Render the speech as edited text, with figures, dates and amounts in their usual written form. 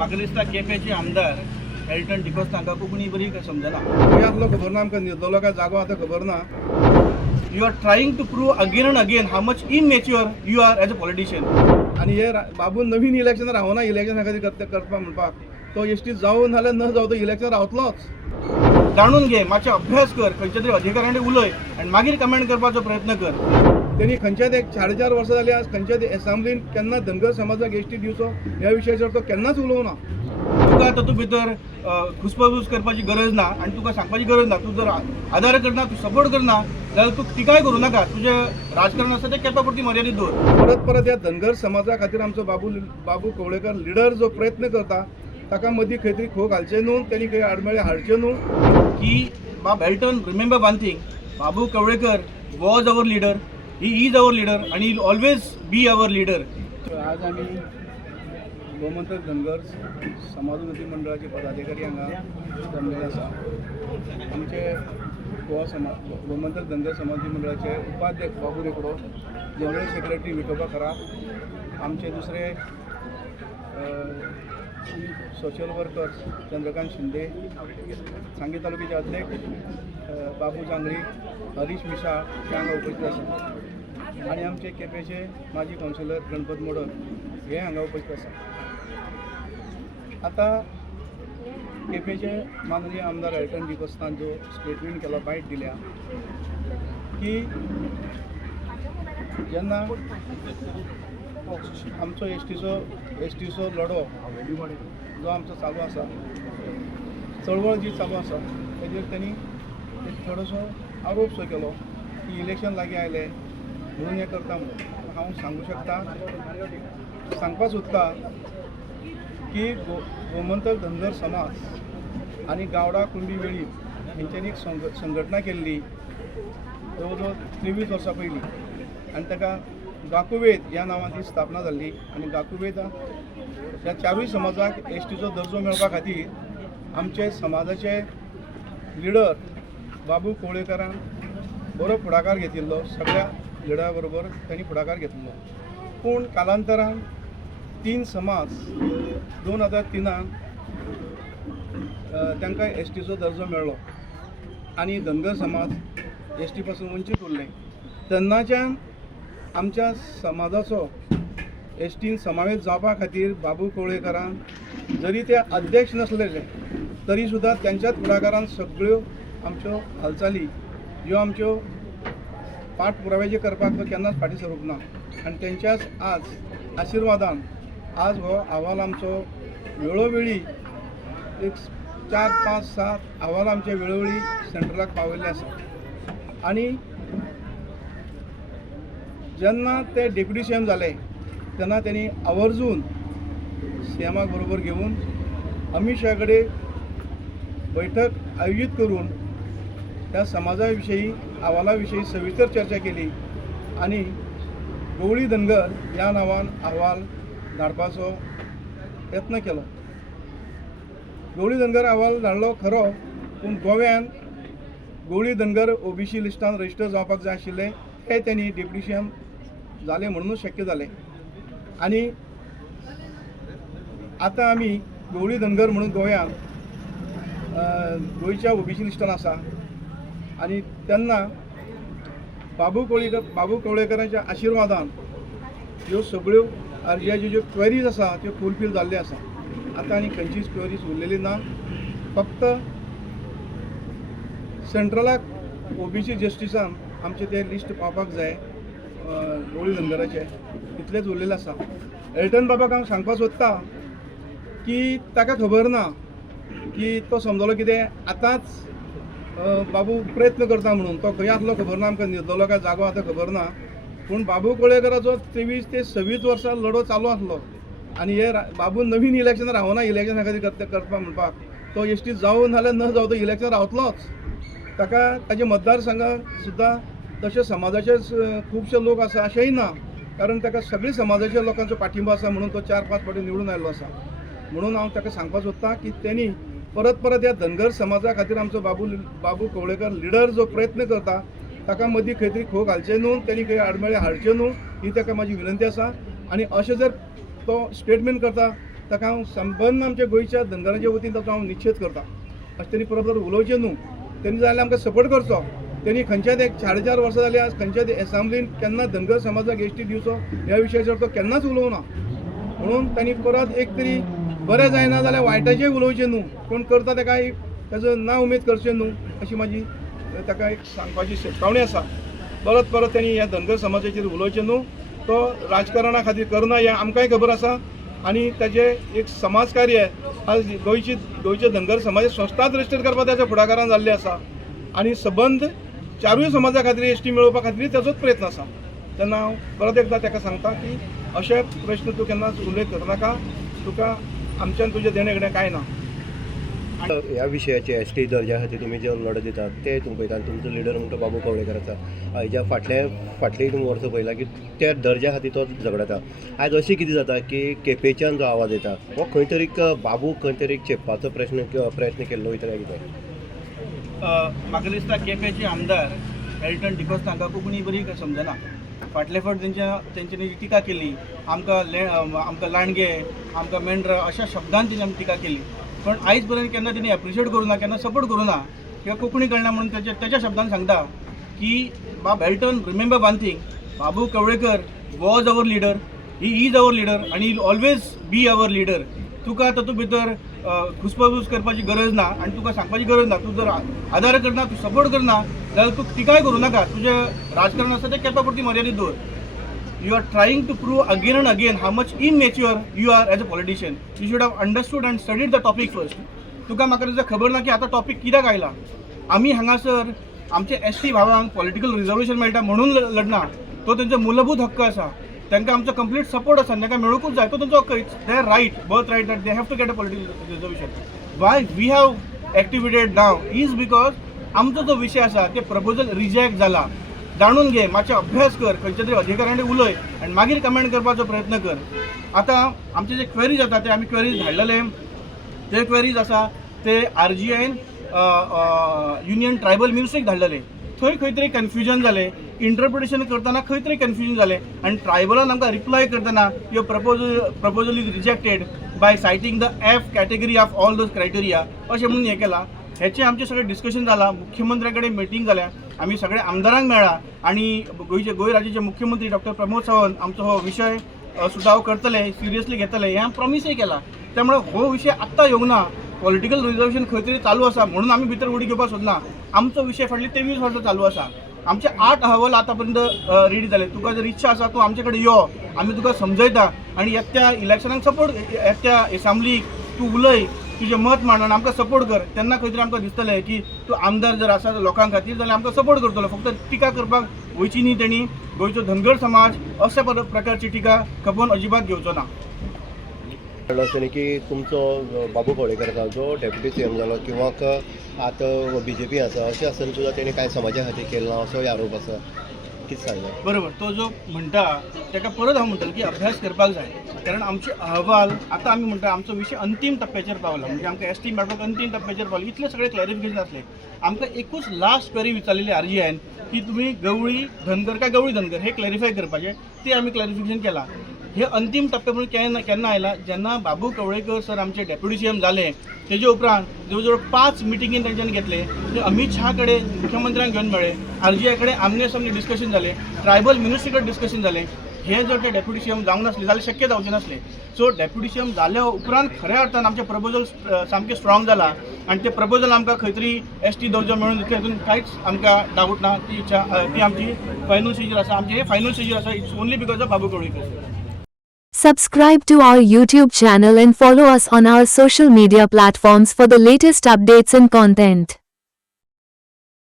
म्हाका दिसता केपेंचे आमदार एल्टन डिकोस्ता हांकां कोंकणी बरी समजना. गोंयांतलो खबर ना, आमकां निर्दलो काय जागो आतां खबर ना. You are trying to prove again and again how much immature you are as a politician. आनी हे बाबू नवीन इलेक्शन रावना इलेक्शना खातीर करपा म्हणपाक. तो एसटी जावं नाल्यार न जावं तो इलेक्शन रावतलोच. जाणून घे, मातशें अभ्यास कर, खंयच्या तरी अधिकाऱ्यां कडेन उलय आनी मागीर कमेंट करपाचो प्रयत्न कर. त्यांनी खंयच्याच एक 4.5 वर्सां जाली आज खंयच्याच एसेंब्लीन केन्ना धनगर समाजाक एसटी दिवचो ह्या विशयाचेर तो केन्नाच उलोवना. तुका तातूंत भितर घुसपघूस करपाची गरज ना आनी तुका सांगपाची गरज ना. तूं जर आदार करना, तूं सपोर्ट करना जाल्यार तूं टिकाय करूं नाका. तुजें राजकारण आसा तें केप्या पुरती मर्यादीत दवर. परत ह्या धनगर समाजा खातीर आमचो बाबू कवळेकर लिडर जो प्रयत्न करता ताका मदीं खंय तरी खो घालचे न्हू, त्यांनी खंय आडमेळे हाडचे न्हू. की बाब Elton remember one thing, Babu Kavlekar was our leader, he is our leader आणि he always be our leader. आज आमी गोमंतक धनगर समाजोन्नती मंडळाचे पदाधिकारी हांगा जमलेले आसा. आमचे गोमंतक धनगर समाजोन्नती मंडळाचे उपाध्यक्ष बाबू रेकडो, जनरल सेक्रेटरी विठोबा खरात, आमचे दुसरे सोशल वर्कर्स चंद्रकांत शिंदे, सांगी तालुक्याचे अध्यक्ष बाबू जांगरी, हरीश मिशाळ हे हांगा उपस्थित आसात. आनी आमचे केपेंचे माजी कावन्सिलर गणपत मोडक हे हांगा उपस्थित आसात. आता केपेंचे माननीय आमदार एल्टन डिकोस्तान जो स्टेटमेंट केला, बायट दिल्या की जेन्ना आमचो एसटीचो लढो जो आमचो चालू आसा, चळवळ जी चालू आसा तेजेर त्यांनी एक थोडोसो आरोप सो केलो की इलेक्शन लागीं आयले म्हणून हें करता म्हणून. हांव सांगूं शकता, सांगपाक सोदता की गोमंतक धनगर समाज आनी गावडा कुणबी वेळीप हेंच्यांनी एक संघटना केल्ली जवळ जवळ 23 वर्सां पयलीं आनी ताका गाकुवेद ह्या नांवान ती स्थापना जाल्ली. आनी गाकुवेद ह्या 4 समाजाक एसटीचो दर्जो मेळपा खातीर आमचे समाजाचे लिडर बाबू कवळेकरान बरो फुडाकार घेतिल्लो. सगळ्या लिडरा बरोबर त्यांनी फुडाकार घेतिल्लो. पूण कालांतरान 3 समाज 2003 तांकां एसटीचो दर्जो मेळ्ळो आनी धनगर समाज एसटी पासून वंचीत उरले. तेन्नाच्यान आमच्या समाजाचो एसटीन समावेश जावपा खातीर बाबू कवळेकरान जरी ते अध्यक्ष नसलेले तरी सुद्धा त्यांच्याच फुडाकारान सगळ्यो आमच्यो हालचाली ह्यो आमच्यो पाठपुरावे करपाक तो केन्नाच फाटीं सरूंक ना. आनी तेंच्याच आज आशिर्वादान आज हो अहवाल आमचो वेळोवेळी एक 4, 5, 7 अहवाल आमचे वेळोवेळी सेंट्रलाक पावयल्ले आसा. आनी जेन्ना ते डेप्युटी सीएम जाले तेन्ना त्यांनी आवर्जून सीएमाक बरोबर घेवन अमित शाह कडेन बैठक आयोजीत करून त्या समाजा विशयी अहवाला विशयी सविस्तर चर्चा केली आनी गवळी धनगर ह्या नांवान अहवाल धाडपाचो यत्न केलो. गवळी धनगर अहवाल धाडलो खरो, पूण गोव्यान गवळी धनगर ओबीसी लिस्टान रजिस्टर जावपाक जाय आशिल्ले हे त्यांनी डेप्युटी सीएम जाले म्हणूनच शक्य जालें. आनी आतां आमी गवळी धनगर म्हणून गोंयांत गोंयच्या ओबीसी लिस्टान आसा. आनी तेन्ना बाबू कवळेकरांच्या आशिर्वादान ह्यो सगळ्यो अर्जाच्यो ज्यो क्वेरीज आसा त्यो फुलफील जाल्ल्यो आसा. आतां आनी खंयचीच क्वेरीज उरलेली ना. फक्त सेंट्रलाक ओबीसी जस्टिसान आमचे ते लिस्ट पावपाक जाय गवळी धनगराचे, इतलेंच उरलेलें आसा. एल्टन बाबाक हांव सांगपाक सोदता की ताका खबर ना की तो समजलो कितें आतांच बाबू प्रयत्न करता म्हणून. तो खंय आसलो खबर ना, आमकां निर्दलो काय जागो आतां खबर ना. पूण बाबू कवळेकराचो 23 ते 26 वर्सां लढो चालू आसलो आनी हे बाबू नवीन इलेक्शन रावना इलेक्शना खातीर करपा म्हणपाक. तो एसटी जावं नाल्यार न जावं तो इलेक्शन रावतलोच. ताका ताचे मतदारसंघाक सुद्दां तशे समाजाचे खुबशे लोक आसा अशेंय ना, कारण ताका सगळ्या समाजाच्या लोकांचो पाठिंबो आसा म्हणून तो 4-5 फावटी निवडून आयल्लो आसा. म्हणून हांव ताका सांगपाक सोदतां की त्यांनी परत ह्या धनगर समाजा खातीर आमचो बाबू कवळेकर लिडर जो प्रयत्न करता ताका मदीं खंय तरी खो घालचे न्हू, त्यांनी खंय आडमेळे हाडचे न्हू, ही ताका म्हाजी विनंती आसा. आनी अशें जर तो स्टेटमेंट करता ताका हांव संबंद आमच्या गोंयच्या धनगरांच्या वतीन ताचो हांव निश्चित करता. अशें तरी परत उलोवचें न्हू. तेणी जाल्यार आमकां सपोर्ट करचो. त्यांनी खंयच्याच एक 4.5 वर्सां जाली आज खंयच्याच एसेंब्लीन केन्ना धनगर समाजाक एसटी दिवचो ह्या विशयाचेर तो केन्नाच उलोवना. म्हणून तांणी परत एक तरी बरें जायना जाल्यार वायटाचें उलोवचें न्हू. कोण करता ताका ताजो ना उमेद करचें न्हू अशी म्हाजी ताका एक सांगपाची शिटकावणी आसा. परत तांणी ह्या धनगर समाजाचेर उलोवचें न्हू. तो राजकारणा खातीर करना हें आमकांय खबर आसा आनी ताचें एक समाजकार्य आज गोंयचे धनगर समाज संस्थाच रजिस्टर करपाक ताच्या फुडाकारान जाल्लें आसा आनी सबंद चारूय समाजा खातीर एसटी मेळोवपा खातीर ताचोच प्रयत्न आसा. तेन्ना हांव परत एकदां ताका सांगता की अशे प्रश्न तूं केन्नाच उल्लेख करनाका. तुका आमच्यान तुजें देणें घेणें कांय ना. ह्या विशयाचे एसटी दर्जा खातीर तुमी जे लढत दितात ते तुमी पळयता आनी तुमचो लिडर म्हणटा बाबू कवळेकर आसा. हेज्या फाटले तुमी वर्सां पळयलां की त्या दर्जा खातीर तो झगडटा. आयज अशें कितें जाता की केपेंच्यान जो आवाज येता हो खंय तरी बाबू खंय तरी चेपपाचो प्रयत्न केल्लो वयता काय कितें? म्हाका दिसता केपेंचे आमदार एल्टन डिकोस तांकां कोंकणी बरी समजना. फाटले फावट तेंच्यांनी टिका केली. आमकां लांडगे आमकां मेंढरा अशा शब्दांत तेणी आमची टिका केली. पण आयज पर्यंत केन्ना तेणी एप्रिशिएट करूं ना, केन्ना सपोर्ट करूं ना किंवा कोंकणी कळना म्हणून त्याच्या शब्दांत सांगता की बाब Elton remember one thing, Babu Kavlekar was our leader, he is our leader आनी he always be our leader. तुका तातूंत भितर घुसपागूस करपाची गरज ना आनी तुका सांगपाची गरज ना. तूं जर आदार करना, तूं सपोर्ट करना जाल्यार तूं टिकाय करूं नाका. तुजें राजकारण आसा तें केपेपुरती मर्यादीत दवर. You are trying to prove again and again how much immature you are as a politician. You should have understood and studied the topic first. तुका म्हाका दिसता खबर ना की आतां टॉपिक कित्याक आयला. आमी हांगासर आमचे एसटी भावांक पॉलिटिकल रिजर्वेशन मेळटा म्हणून लढना. तो तेंचो मूलभूत हक्क आसा. तांकां आमचो कंप्लीट सपोर्ट आसा. तांकां मेळूंकूच जाय. तो तेंचो हक्क. There right, birth right that they have to get a political reservation. Why we have activated now is because आमचो जो विशय आसा ते प्रपोजल रिजेक्ट जाला. जाणून घे, मातशें अभ्यास कर, खंयच्या तरी अधिकाऱ्यां उलय आनी मागीर कमेंट करपाचो प्रयत्न कर. आतां आमचे जे क्वेरीज जाता ते आमी क्वेरीज धाडलेले. ते क्वेरीज आसा ते RGN युनियन ट्रायबल मिनिस्ट्रीक धाडलेले. थंय खंय तरी कन्फ्युजन जालें. इंटरप्रिटेशन करतना खंय तरी कन्फ्युजन जालें आनी ट्रायबलान आमकां रिप्लाय करतना your proposal is rejected by citing the F category of all those criteria अशें म्हणून हें केलां. हेचें आमचें सगळें डिस्कशन जालां. मुख्यमंत्र्या कडेन मिटींग जाल्या. आमी सगळे आमदारांक मेळ्ळा आनी गोंय राज्याचे मुख्यमंत्री डॉक्टर प्रमोद सावंत आमचो हो विशय सुटाव करतले, सिरियसली घेतले हें आमी प्रॉमिसूय केला. त्यामुळे हो विशय आत्तां येवंक ना. पॉलिटिकल रिजर्वेशन खंय तरी चालू आसा म्हणून आमी भितर उडी घेवपाक सोदना. आमचो विशय फाटली 23 वर्सां चालू आसा. आमचे 8 अहवाल आतां पर्यंत रेडी जाले. तुका जर इच्छा आसा तूं आमचे कडेन यो, आमी तुका समजयता आनी येत्या इलेक्शनाक सपोर्ट, येत्या एसेंब्लीक तूं उलय, तुजें मत मांड आनी आमकां सपोर्ट कर. तेन्ना खंय तरी आमकां दिसतलें की तूं आमदार जर आसा लोकां खातीर जाल्यार आमकां सपोर्ट करतलो. फक्त टिका करपाक वयची न्ही तेणी. गोंयचो धनगर समाज अशा प्रकारची टिका खपोवन अजिबात घेवचो ना. आसतना की तुमचो बाबू कवळेकर आसा जो डेप्युटी CM जालो किंवा आतां BJP आसा अशें आसतना सुद्दां तेणी कांय समाजा खातीर केलें ना असोय आरोप आसा. कितें सांगलें? बरोबर. तो जो म्हणटा ताका परत हांव म्हणटलो की अभ्यास करपाक जाय. कारण आमचे अहवाल आतां आमी म्हणटा आमचो विशय अंतीम टप्प्याचेर पावला. म्हणजे आमकां ST मेळपाक अंतीम टप्प्याचेर पावले. इतले सगळे क्लॅरिफिकेशन आसले. आमकां एकूच लास्ट क्वेरी विचारलेली RGN की तुमी गवळी धनगर काय गवळी धनगर हे क्लॅरिफाय करपाचें. ते आमी क्लॅरिफिकेशन केलां. हे अंतीम टप्पे म्हणून केन्ना आयला जेन्ना बाबू कवळेकर सर आमचे डेप्युटी CM जाले. तेजे उपरांत जवळ जवळ 5 मिटिंगेन तेंच्यांनी घेतले. ते अमित शहा कडेन मुख्यमंत्र्यांक घेवन मेळ्ळे. RGI कडेन आमने सामने डिस्कशन जालें. ट्रायबल मिनिस्ट्री कडेन डिस्कशन जालें. हे जर ते डेप्युटी CM जावंक नासले जाल्यार शक्य जावचें नासलें. सो डेप्युटी CM जाल्या उपरांत खऱ्या अर्थान आमचें प्रपोजल सामकें स्ट्रॉंग जाला आनी ते प्रपोजल आमकां खंय तरी ST दर्जो मेळून दितले हातून कांयच आमकां डावट ना. ती आमची फायनल स्टेजीर आसा. आमचें हे फायनल स्टेजीर आसा. It's only because of Babu Kavlekar. Subscribe to our YouTube channel and follow us on our social media platforms for the latest updates and content.